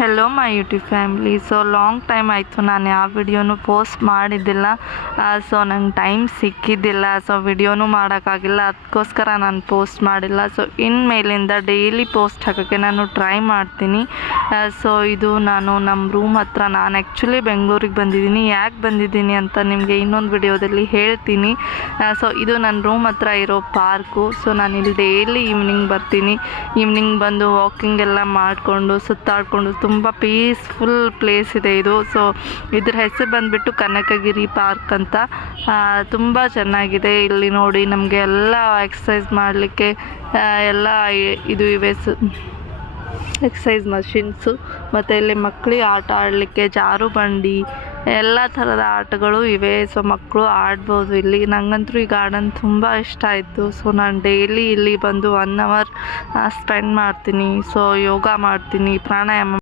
Hello my YouTube family. So long time ಆಯಿತು ನಾನು ಯಾವ ವಿಡಿಯೋನು ಪೋಸ್ಟ್ ಮಾಡಿದ್ದಿಲ್ಲ. ಸೊ ನಂಗೆ ಟೈಮ್ ಸಿಕ್ಕಿದ್ದಿಲ್ಲ, ಸೊ ವಿಡಿಯೋನೂ ಮಾಡೋಕ್ಕಾಗಿಲ್ಲ. ಅದಕ್ಕೋಸ್ಕರ ನಾನು ಪೋಸ್ಟ್ ಮಾಡಿಲ್ಲ. ಸೊ ಇನ್ಮೇಲಿಂದ ಡೈಲಿ ಪೋಸ್ಟ್ ಹಾಕೋಕ್ಕೆ ನಾನು ಟ್ರೈ ಮಾಡ್ತೀನಿ. ಸೊ ಇದು ನಾನು ನಮ್ಮ ರೂಮ್ ಹತ್ರ, ನಾನು ಆ್ಯಕ್ಚುಲಿ ಬೆಂಗಳೂರಿಗೆ ಬಂದಿದ್ದೀನಿ. ಯಾಕೆ ಬಂದಿದ್ದೀನಿ ಅಂತ ನಿಮಗೆ ಇನ್ನೊಂದು ವಿಡಿಯೋದಲ್ಲಿ ಹೇಳ್ತೀನಿ. ಸೊ ಇದು ನನ್ನ ರೂಮ್ ಹತ್ರ ಇರೋ ಪಾರ್ಕು. ಸೊ ನಾನು ಇಲ್ಲಿ ಡೈಲಿ ಈವ್ನಿಂಗ್ ಬರ್ತೀನಿ. ಈವ್ನಿಂಗ್ ಬಂದು ವಾಕಿಂಗ್ ಎಲ್ಲ ಮಾಡಿಕೊಂಡು ಸುತ್ತಾಡಿಕೊಂಡು, ತುಂಬ ಪೀಸ್ಫುಲ್ ಪ್ಲೇಸ್ ಇದೆ ಇದು. ಸೊ ಇದ್ರ ಹೆಸರು ಬಂದುಬಿಟ್ಟು ಕನಕಗಿರಿ ಪಾರ್ಕ್ ಅಂತ. ತುಂಬ ಚೆನ್ನಾಗಿದೆ. ಇಲ್ಲಿ ನೋಡಿ, ನಮಗೆ ಎಲ್ಲ ಎಕ್ಸಸೈಸ್ ಮಾಡಲಿಕ್ಕೆ ಎಲ್ಲ ಇದು ಇವೆ, ಎಕ್ಸಸೈಸ್ ಮಷಿನ್ಸು. ಮತ್ತು ಇಲ್ಲಿ ಮಕ್ಕಳಿಗೆ ಆಟ ಆಡಲಿಕ್ಕೆ ಜಾರು ಬಂಡಿ, ಎಲ್ಲ ಥರದ ಆಟಗಳು ಇವೆ. ಸೊ ಮಕ್ಕಳು ಆಡ್ಬೋದು ಇಲ್ಲಿ. ನನಗಂತೂ ಈ ಗಾರ್ಡನ್ ತುಂಬ ಇಷ್ಟ ಆಯಿತು. ಸೊ ನಾನು ಡೈಲಿ ಇಲ್ಲಿ ಬಂದು 1 hour ಸ್ಪೆಂಡ್ ಮಾಡ್ತೀನಿ. ಸೊ ಯೋಗ ಮಾಡ್ತೀನಿ, ಪ್ರಾಣಾಯಾಮ